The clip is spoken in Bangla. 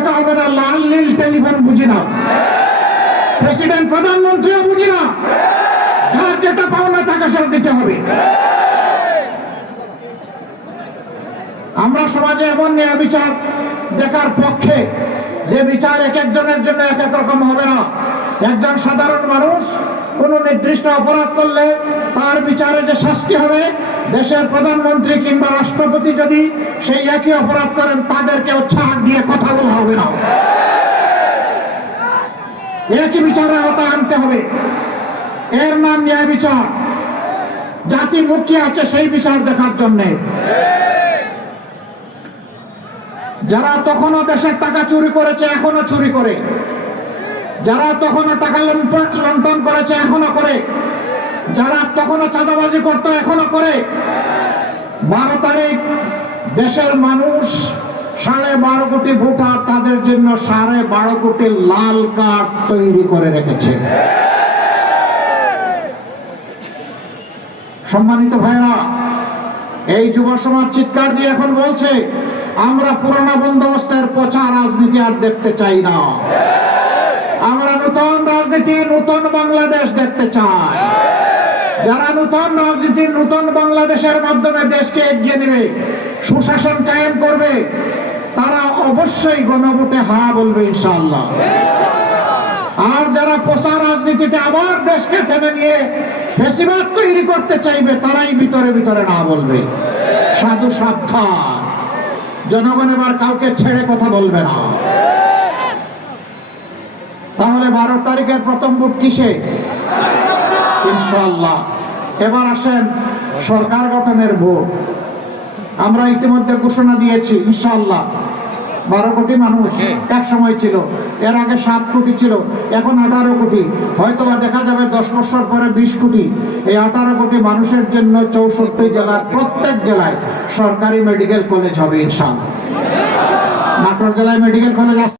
যেতে হবে না, লাল নীল টেলিফোন বুঝি না, প্রেসিডেন্ট প্রধানমন্ত্রীও বুঝি না, যার যেটা পাওনা টাকা সব দিতে হবে। আমরা সমাজে এমন ন্যায় বিচার দেখার পক্ষে যে বিচার এক একজনের জন্য এক এক রকম হবে না। একজন সাধারণ মানুষ কোন নির্দিষ্ট অপরাধ করলে তার বিচারে যে শাস্তি হবে, দেশের প্রধানমন্ত্রী কিংবা রাষ্ট্রপতি যদি সেই একই অপরাধ করেন তাদেরকেও ছাড় দিয়ে কথা বলা হবে না, একই বিচারের আওতায় আনতে হবে। এর নাম ন্যায় বিচার। জাতি মুখিয়ে আছে সেই বিচার দেখার জন্যে। যারা তখনও দেশের টাকা চুরি করেছে এখনো চুরি করে, যারা তখনও টাকা লুণ্ঠন করেছে এখনো করে, যারা তখনও চাঁদাবাজি করত এখনো করে। 12 তারিখ দেশের মানুষ 12.5 কোটি ভোটার, তাদের জন্য 12.5 কোটি লাল কার্ড তৈরি করে রেখেছে। সম্মানিত ভাইরা, এই যুব সমাজ চিৎকার দিয়ে এখন বলছে আমরা পুরোনো বন্দোবস্তের পচা রাজনীতি আর দেখতে চাই না। আমরা নতুন রাজনীতি, নতুন বাংলাদেশ দেখতে চাই। যারা নতুন রাজনীতি, নতুন বাংলাদেশের মাধ্যমে দেশকে এগিয়ে নেবে, সুশাসন কায়েম করবে, তারা অবশ্যই গণভোটে হ্যাঁ বলবে ইনশাআল্লাহ। আর যারা পচা রাজনীতিতে আবার দেশকে টেনে নিয়ে ফেসিবাদ তৈরি করতে চাইবে, তারাই ভিতরে ভিতরে না বলবে। সাধু সাবধান, জনগণ এবার কাউকে ছেড়ে কথা বলবে না। তাহলে 12 তারিখের প্রথম ভোট কিসে? ইনশাআল্লাহ। এবার আসেন সরকার গঠনের ভোট। আমরা ইতিমধ্যে ঘোষণা দিয়েছি ইনশাআল্লাহ 12 কোটি মানুষ এক সময় ছিল, এর আগে 7 কোটি ছিল, এখন 18 কোটি, হয়তোবা দেখা যাবে 10 বছর পরে 20 কোটি। এই 18 কোটি মানুষের জন্য 64 জেলার প্রত্যেক জেলায় সরকারি মেডিকেল কলেজ হবে ইনশাআল্লাহ। নাটোর জেলায় মেডিকেল কলেজ